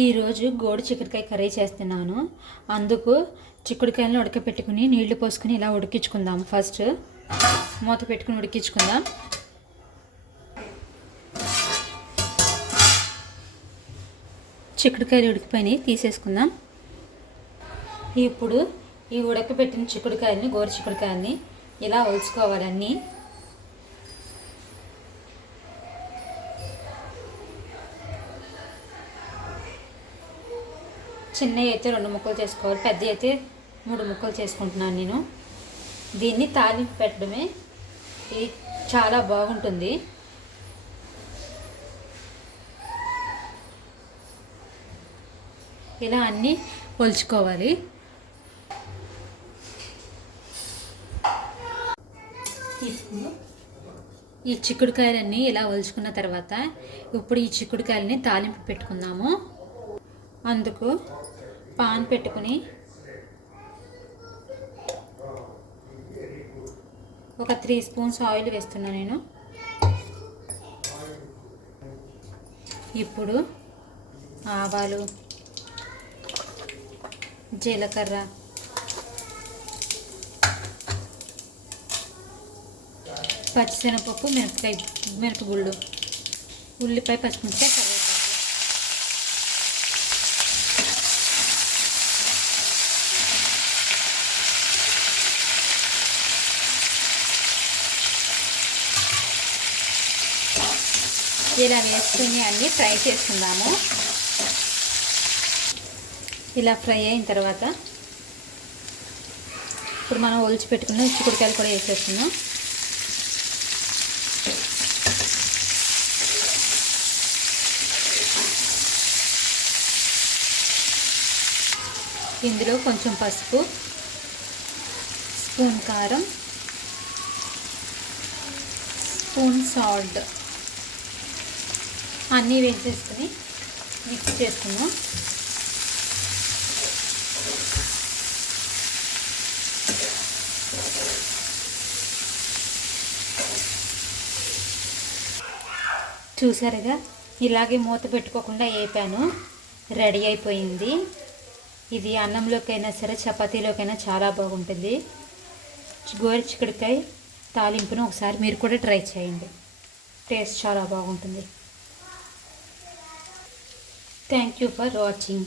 ఈరోజు గోడు చిక్కుడుకాయ కర్రీ చేస్తున్నాను. అందుకు చిక్కుడుకాయలను ఉడకపెట్టుకుని నీళ్లు పోసుకుని ఇలా ఉడికించుకుందాం. ఫస్ట్ మూత పెట్టుకుని ఉడికించుకుందాం. చిక్కుడుకాయలు ఉడికిపోయినాయి, తీసేసుకుందాం. ఇప్పుడు ఈ ఉడకపెట్టిన చిక్కుడుకాయలని, గోరు చిక్కుడుకాయలని ఇలా ఒలుచుకోవాలి. అన్నీ చిన్నవి అయితే 2 ముక్కలు చేసుకోవాలి, పెద్దవి అయితే 3 ముక్కలు చేసుకుంటున్నాను నేను. దీన్ని తాలింపు పెట్టడమే ఇది చాలా బాగుంటుంది. ఇలా అన్నీ ఒలుచుకోవాలి. ఇప్పుడు ఈ చిక్కుడుకాయలన్నీ ఇలా ఒలుచుకున్న తర్వాత ఇప్పుడు ఈ చిక్కుడుకాయలని తాలింపు పెట్టుకుందాము. అందుకు పాన్ పెట్టుకుని ఒక 3 స్పూన్స్ ఆయిల్ వేస్తున్నా నేను. ఇప్పుడు ఆవాలు, జీలకర్ర, పచ్చిశనగపప్పు, మిరపగుళ్ళు, ఉల్లిపాయ, పచ్చిమిరపకాయ, కరివేపాకు. ఇలా వేసుకుని అన్నీ ఫ్రై చేసుకుందాము. ఇలా ఫ్రై అయిన తర్వాత ఇప్పుడు మనం ఒలిచి పెట్టుకున్న చిక్కుడుకాయలు కూడా వేసేస్తున్నాం. ఇందులో కొంచెం పసుపు, స్పూన్ కారం, స్పూన్ సాల్ట్ అన్నీ వేసేసుకుని మిక్స్ చేసుకుందాం. చూసారుగా, ఇలాగే మూత పెట్టుకోకుండా వేపాను, రెడీ అయిపోయింది. ఇది అన్నంలోకైనా సరే, చపాతీలోకైనా చాలా బాగుంటుంది. గోరు చిక్కుడుకాయ తాలింపును ఒకసారి మీరు కూడా ట్రై చేయండి. టేస్ట్ చాలా బాగుంటుంది. Thank you for watching.